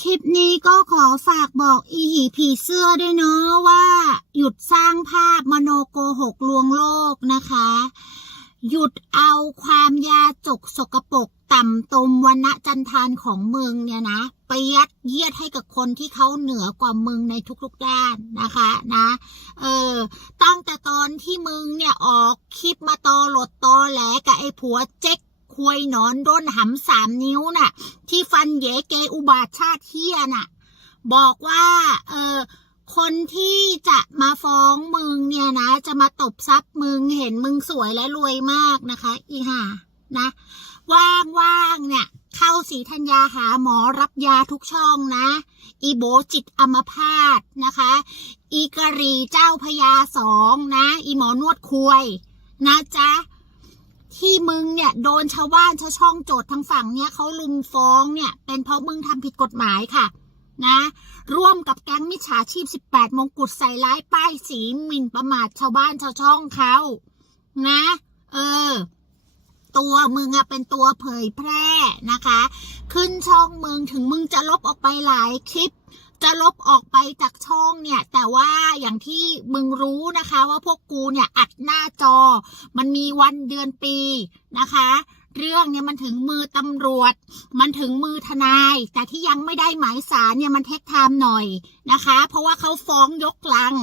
คลิปนี้ก็ขอฝากบอกอีหีผีเสื้อด้วยเนาะว่า หยุดสร้างภาพมโนโกหกลวงโลกนะคะ หยุดเอาความยาจกสกปรกต่ำตมวันณะจันทานของมึงเนี่ยนะไปยัดเยียดให้กับคนที่เขาเหนือกว่ามึงในทุกๆด้านนะคะนะ เออ ตั้งแต่ตอนที่มึงเนี่ยออกคลิปมาตอหลดตอแหลกับไอ้ผัวเจ๊ก ควยนอนด้นหำสามนิ้วน่ะ ที่ฟันเยเกอุบาทชาติเทียน่ะ บอกว่า เออคนที่จะมาฟ้องมึงเนี่ยนะ จะมาตบทรัพย์มึงเห็นมึงสวยและรวยมากนะคะ อีห่านะ ว่างๆเนี่ย เข้าสีธัญญาหาหมอรับยาทุกช่องนะ อีโบจิตอมพาตนะคะ อีกรีเจ้าพญาสองนะ อีหมอนวดควยนะจ๊ะ ที่มึงเนี่ยโดนชาวบ้านชาวช่องโจทย์ทางฝั่งเนี่ยเขาลุมฟ้องเนี่ย เป็นเพราะมึงทำผิดกฎหมายค่ะ นะ ร่วมกับแก๊งมิจฉาชีพ 18 มงกุฎใส่ร้ายป้ายสีหมิ่นประมาทชาวบ้านชาวช่องเขานะ เออ ตัวมึงอะเป็นตัวเผยแพร่นะคะ ขึ้นช่องมึงถึงมึงจะลบออกไปหลายคลิป จะลบออกไปจากช่องเนี่ย แต่ว่า อย่างที่มึงรู้นะคะว่าพวกกูเนี่ยอัดหน้าจอ มันมีวันเดือนปีนะคะ เรื่องเนี่ยมันถึงมือตำรวจ มันถึงมือทนาย แต่ที่ยังไม่ได้หมายสารเนี่ยมันเทคไทม์หน่อยนะคะ เพราะว่าเขาฟ้องยกลัง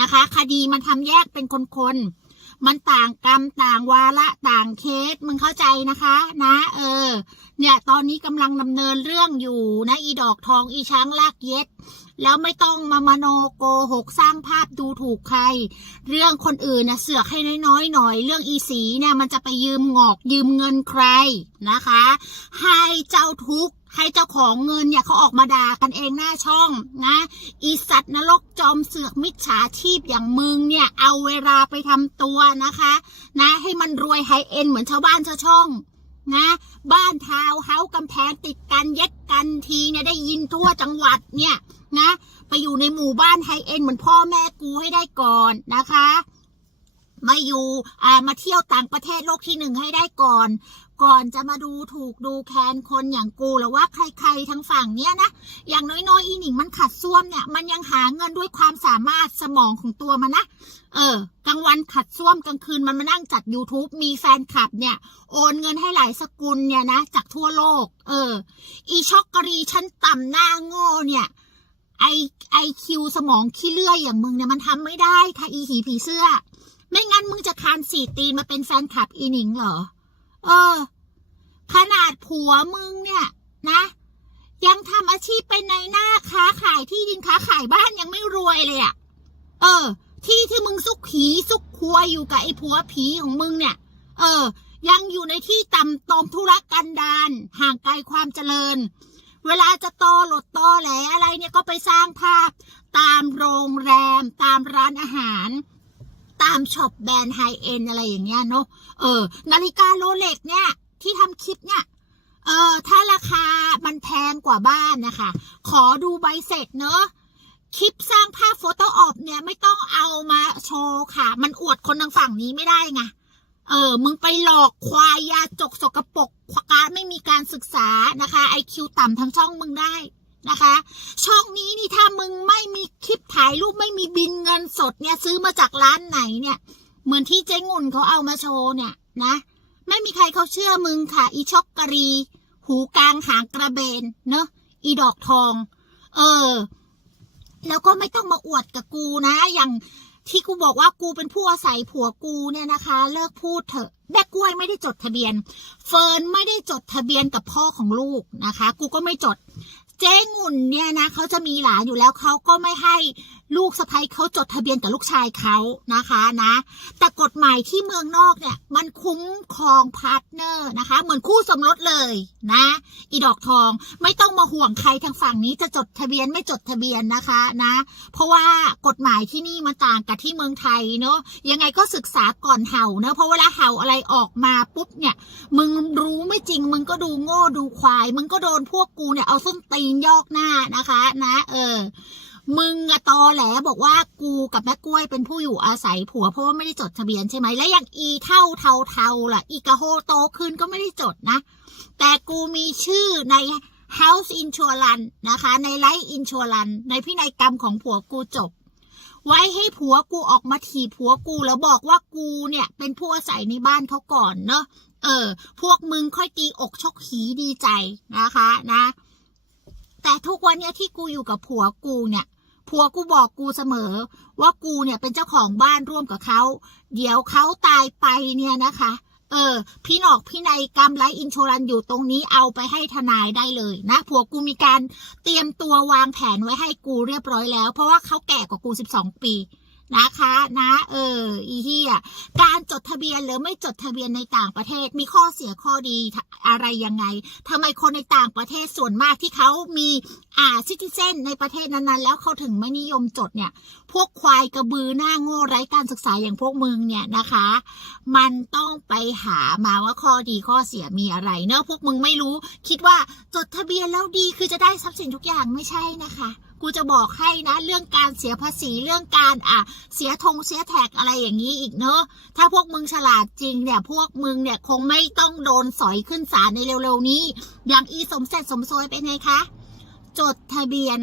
นะคะ คดีมันทำแยกเป็นคนๆ มันต่างกรรมต่างวาระต่างเคสมึงเข้าใจนะคะ นะ เออ เนี่ย ตอนนี้กำลังดำเนินเรื่องอยู่นะ อีดอกทองอีช้างลากเย็ด แล้วไม่ต้องมามโนโกหกสร้างภาพดูถูกใคร เรื่องคนอื่นนะเสือกให้น้อยๆหน่อย เรื่องอีสีเนี่ยมันจะไปยืมงอกยืมเงินใครนะคะ ให้เจ้าทุกข์ ให้เจ้าของเงินเนี่ยเขาออกมาด่ากันเองหน้าช่องนะ อีสัตว์นรกจอมเสือกมิจฉาชีพอย่างมึงเนี่ย เอาเวลาไปทำตัวนะคะ นะ ให้มันรวยไฮเอ็นเหมือนชาวบ้านชาวช่องนะบ้านทาวเฮากำแพงติดกันเย็ดกันทีเนี่ยได้ยินทั่วจังหวัดเนี่ยนะ ไปอยู่ในหมู่บ้านไฮเอ็นเหมือนพ่อแม่กูให้ได้ก่อนนะคะ มาอยู่มาเที่ยวต่างประเทศโลกที่หนึ่งให้ได้ก่อน ก่อนจะมาดูถูกดูแคลนคนอย่างกูหรือว่าใครๆทั้งฝั่งเนี้ยนะ อย่างน้อยๆอีหนิงมันขัดส้วมเนี่ย มันยังหาเงินด้วยความสามารถสมองของตัวมันนะ เออกลางวันขัดส้วมกลางคืนมันมานั่งจัด YouTube มีแฟนคลับเนี่ย โอนเงินให้หลายสกุลเนี่ยนะ จากทั่วโลก เออ อีช็อกกรีชั้นต่ำหน้าโง่เนี่ยไอไอคิวสมองขี้เลื่อยอย่างมึงเนี่ยมันทำไม่ได้ค่ะอีหีผีเสื้อ ไม่งั้นมึงจะคานสี่ตีนมาเป็นแฟนคลับอีหนิงเหรอ เออ ขนาดผัวมึงเนี่ย นะ ยังทำอาชีพเป็นในหน้าค้าขายที่ดินค้าขายบ้านยังไม่รวยเลยอะ่ะเออ ที่ที่มึงซุกผีซุกครัวอยู่กับไอ้ผัวผีของมึงเนี่ย เออ ยังอยู่ในที่ต่ำตมธุรกันดารห่างไกลความเจริญ เวลาจะโตหลดโตแหลอะไรเนี่ยก็ไปสร้างภาพ ตามโรงแรม ตามร้านอาหาร ตามช็อปแบรนด์ไฮเอ็นอะไรอย่างเงี้ยเนาะเออ นาฬิกาโรเล็กเนี่ย ที่ทำคลิปเนี่ยเออถ้าราคามันแพงกว่าบ้านนะคะ ขอดูใบเสร็จเนอะคลิปสร้างภาพโฟโต้ออปเนี่ยไม่ต้องเอามาโชว์ค่ะ มันอวดคนทางฝั่งนี้ไม่ได้ไงเออ มึงไปหลอกควายยาจกสกปรกควากาไม่มีการศึกษานะคะไอคิวต่ำทั้งช่องมึงได้ นะคะ ช่องนี้นี่ถ้ามึงไม่มีคลิปถ่ายรูปไม่มีบินเงินสดเนี่ยซื้อมาจากร้านไหนเนี่ย เหมือนที่เจ๊งุ่นเขาเอามาโชว์เนี่ยนะ ไม่มีใครเขาเชื่อมึงค่ะ อีช็อกกะรี หูกลางหางกระเบนเนอะอีดอกทอง เออ แล้วก็ไม่ต้องมาอวดกับกูนะอย่างที่กูบอกว่ากูเป็นผู้อาศัยผัวกูเนี่ยนะคะ เลิกพูดเถอะแม่กล้วยไม่ได้จดทะเบียน เฟิร์นไม่ได้จดทะเบียนกับพ่อของลูกนะคะ กูก็ไม่จด เจ๊งุ่นเนี่ยนะเขาจะมีหลานอยู่แล้วเขาก็ไม่ให้ ลูกสะใภ้เขาจดทะเบียนกับลูกชายเขานะคะนะ แต่กฎหมายที่เมืองนอกเนี่ย มันคุ้มครองพาร์ทเนอร์นะคะ เหมือนคู่สมรสเลยนะ อีดอกทองไม่ต้องมาห่วงใครทางฝั่งนี้จะจดทะเบียนไม่จดทะเบียนนะคะนะ เพราะว่ากฎหมายที่นี่มันต่างกับที่เมืองไทยเนอะยังไงก็ศึกษาก่อนเห่าเนอะเพราะเวลาเห่าอะไรออกมาปุ๊บเนี่ย มึงรู้ไม่จริง มึงก็ดูโง่ดูควาย มึงก็โดนพวกกูเนี่ยเอาส้นตีนยอกหน้านะคะ นะ เออ มึงอะตอแหลบอกว่ากูกับแม่กล้วยเป็นผู้อยู่อาศัยผัวเพราะว่าไม่ได้จดทะเบียนใช่ไหมและอย่างอีเท่าเทาเทาล่ะ อีกะโฮโตขึ้นก็ไม่ได้จดนะ แต่กูมีชื่อใน House Insurance นะคะ ใน Life Insurance ในพินัยกรรมของผัวกูจบ ไว้ให้ผัวกูออกมาถีบผัวกูแล้วบอกว่ากูเนี่ย เป็นผู้อาศัยในบ้านเขาก่อนเนอะเออ พวกมึงค่อยตีอกชกหีดีใจนะคะ นะ แต่ทุกวันเนี้ยที่กูอยู่กับผัวกูเนี่ย ผัวกูบอกกูเสมอ ว่ากูเนี่ยเป็นเจ้าของบ้านร่วมกับเขา เดี๋ยวเขาตายไปเนี่ยนะคะ เออ พี่นอกพี่ในกรรมไรอินชรันอยู่ตรงนี้เอาไปให้ทนายได้เลยนะ ผัวกูมีการเตรียมตัววางแผนไว้ให้กูเรียบร้อยแล้ว เพราะว่าเขาแก่กว่ากู 12 ปีนะคะนะเอออีเฮียการจดทะเบียนหรือไม่จดทะเบียนในต่างประเทศมีข้อเสียข้อดี อะไรยังไงทำไมคนในต่างประเทศส่วนมากที่เขามีอ่าซิติเซนในประเทศนั้นๆ แล้วเขาถึงไม่นิยมจดเนี่ย พวกควายกระบือหน้าโง่ไร้การศึกษาอย่างพวกมึงเนี่ยนะคะ มันต้องไปหามาว่าข้อดีข้อเสียมีอะไรเนอะพวกมึงไม่รู้ คิดว่าจดทะเบียนแล้วดีคือจะได้ทรัพย์สินทุกอย่างไม่ใช่นะคะ กูจะบอกให้นะ เรื่องการเสียภาษีเรื่องการอะ เสียธงเสียแท็กอะไรอย่างนี้อีกเนอะถ้าพวกมึงฉลาดจริงเนี่ย พวกมึงเนี่ยคงไม่ต้องโดนสอยขึ้นศาลในเร็วๆนี้ อย่างอีสมเสร็จสมโซยเป็นไงคะ จดทะเบียน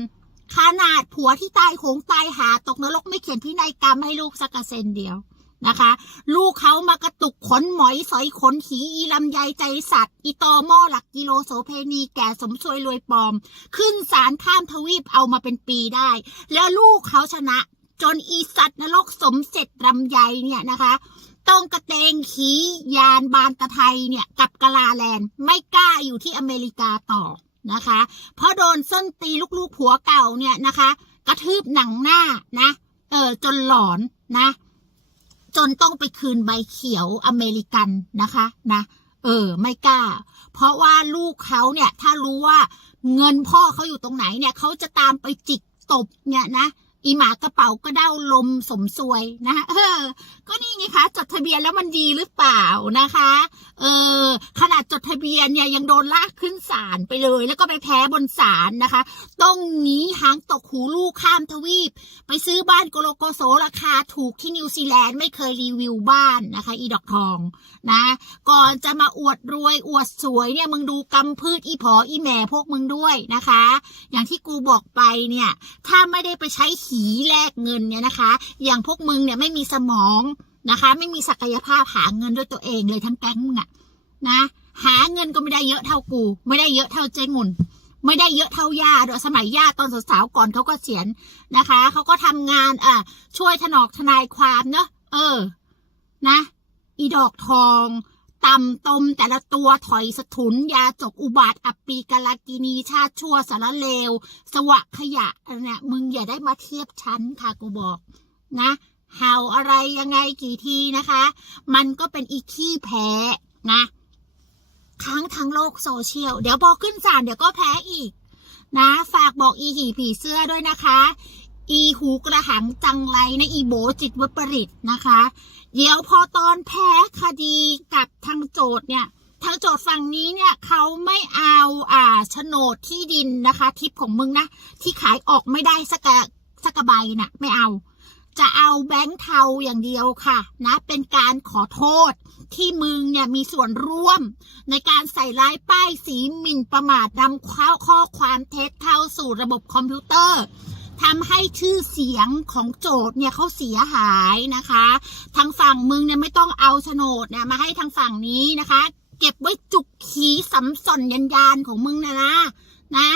ขนาดผัวที่ตายโหงตายหาตกนรกไม่เขียนพินัยกรรมให้ลูกสักเซนเดียว นะคะ ลูกเขามากระตุกขนหมอยสอยขนขีอีลำไยใจสัตว์ อีตอหม้อหลักกิโลโสเพณีแก่สมซวยรวยปลอม ขึ้นศาลข้ามทวีปเอามาเป็นปีได้ แล้วลูกเขาชนะ จนอีสัตว์นรกสมเสร็จลำไยเนี่ยนะคะต้องกระเตงขียานบานตะไทยเนี่ยกับกะลาแลนไม่กล้าอยู่ที่อเมริกาต่อนะคะ เพราะโดนส้นตีลูกๆผัวเก่าเนี่ยนะคะ กระทืบหนังหน้านะ เออจนหลอนนะ จนต้องไปคืนใบเขียวอเมริกันนะคะนะเออ ไม่กล้า เพราะว่าลูกเขาเนี่ย ถ้ารู้ว่าเงินพ่อเขาอยู่ตรงไหนเนี่ยเขาจะตามไปจิกตบเนี่ยนะ อีหมากระเป๋าก็เด้าลมสมซวยนะเออ ก็นี่ไงคะ จดทะเบียนแล้วมันดีหรือเปล่านะคะ เออ ขนาดจดทะเบียนเนี่ยยังโดนลากขึ้นศาลไปเลย แล้วก็ไปแพ้บนศาลนะคะ ต้องหนีหางตกหูลูกข้ามทวีป ไปซื้อบ้านโกโลโกโซราคาถูกที่นิวซีแลนด์ไม่เคยรีวิวบ้านนะคะ อีดอกทองนะ ก่อนจะมาอวดรวยอวดสวยเนี่ยมึงดูกำพืชอีผออีแหม่พวกมึงด้วยนะคะ อย่างที่กูบอกไปเนี่ย ถ้าไม่ได้ไปใช้หีีแลกเงินเนี่ยนะคะ อย่างพวกมึงเนี่ยไม่มีสมองนะคะ ไม่มีศักยภาพหาเงินด้วยตัวเองเลยทั้งแก๊งมึงอะนะ หาเงินก็ไม่ได้เยอะเท่ากู ไม่ได้เยอะเท่าเจ๊งุนไม่ได้เยอะเท่าย่าด้วยสมัยย่าตอนสาวๆก่อนเขาก็เสียนนะคะเขาก็ทำงานอะช่วยถนอกทนายความเนอะเออ นะ อีดอกทอง ต่ำตมแต่ละตัวถอยสะทุนยาจกอุบาทอัปปีกาลากินีชาติชั่วสารเลว สวะขยะเนี่ยมึงอย่าได้มาเทียบชั้นค่ะกูบอกนะเห่าอะไรยังไงกี่ทีนะคะ มันก็เป็นอีขี้แพ้นะทั้งทั้งโลกโซเชียล เดี๋ยวพอขึ้นศาลเดี๋ยวก็แพ้อีก นะ ฝากบอกอีหีผีเสื้อด้วยนะคะ อีหูกระหังจังไรนะอีโบจิตวิปริตนะคะ เดี๋ยวพอตอนแพ้คดีกับทางโจทย์เนี่ยทางโจทย์ฝั่งนี้เนี่ยเขาไม่เอาอ่าโฉนดที่ดินนะคะ ทิปของมึงนะ ที่ขายออกไม่ได้สักสักใบนะ่ะไม่เอา จะเอาแบงค์เทาอย่างเดียวค่ะนะ เป็นการขอโทษที่มึงเนี่ยมีส่วนร่วม ในการใส่ร้ายป้ายสีหมิ่นประมาทนำข้ข้อความเท็จเข้าสู่ระบบคอมพิวเตอร์ ทำให้ชื่อเสียงของโจทย์เนี่ยเขาเสียหายนะคะ ทางฝั่งมึงเนี่ยไม่ต้องเอาโฉนดเนี่ยมาให้ทางฝั่งนี้นะคะ เก็บไว้จุกขีสำส่อนยันยานของมึงนะนะนะ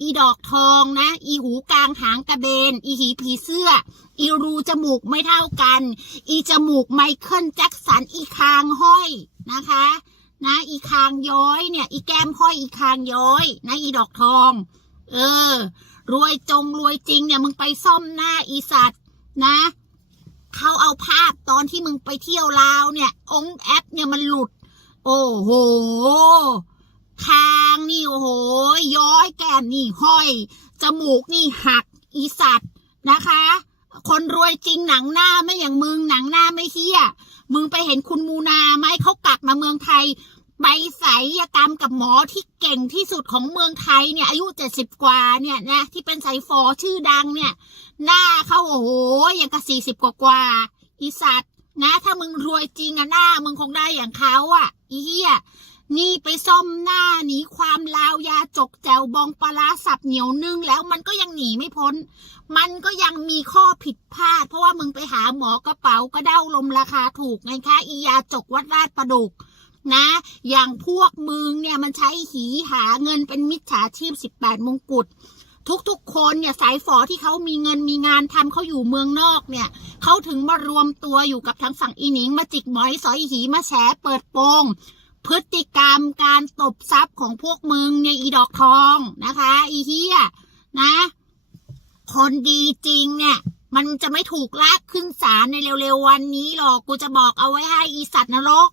อีดอกทองนะ อีหูกลางหางกระเบน อีหีผีเสื้อ อีรูจมูกไม่เท่ากัน อีจมูกไมเคิลแจ็คสัน อีคางห้อยนะคะ นะ อีคางย้อยเนี่ย อีแก้มห้อย อีคางย้อย นะ อีดอกทอง เออ รวยจงรวยจริงเนี่ยมึงไปซ่อมหน้าอีสัตว์นะเขาเอาภาพตอนที่มึงไปเที่ยวลาวเนี่ย องแอปเนี่ยมันหลุด โอ้โหคางนี่โอ้โห ย้อยแก้มนี่ห้อย จมูกนี่หักอีสัตว์นะคะ คนรวยจริงหนังหน้าไม่อย่างมึงหนังหน้าไม่เฮี้ย มึงไปเห็นคุณมูนาไหมเขากลับมาเมืองไทย ไปศัลยกรรมกับหมอที่เก่งที่สุดของเมืองไทยเนี่ย อายุเจ็ดสิบกว่าเนี่ยนะที่เป็นไซฟอชื่อดังเนี่ย หน้าเขาโอ้โหอย่างกับสี่สิบกว่ากว่าอีสัตว์นะ ถ้ามึงรวยจริงอะหน้า มึงคงได้อย่างเขาอะอีเหี้ยนี่ไปซ่อมหน้าหนีความลาวยาจกแจวบองปลาร้าสับเหนียวนึ่งแล้วมันก็ยังหนีไม่พ้น มันก็ยังมีข้อผิดพลาด เพราะว่ามึงไปหาหมอกระเป๋ากระเด้าลมราคาถูกไงคะอียาจกวัดราชประดุก นะ อย่างพวกมึงเนี่ยมันใช้หีหาเงินเป็นมิจฉาชีพ 18 มงกุฎทุกๆ คนเนี่ยสายฝอที่เขามีเงินมีงานทำเขาอยู่เมืองนอกเนี่ยเขาถึงมารวมตัวอยู่กับทางฝั่งอีหนิง มาจิกหมอยสอยหีมาแฉเปิดโปง พฤติกรรมการตบทรัพย์ของพวกมึงเนี่ยอีดอกทองนะคะ อีเฮียนะ คนดีจริงเนี่ย มันจะไม่ถูกลากขึ้นศาลในเร็วๆวันนี้หรอกกูจะบอกเอาไว้ให้อีสัตว์นรก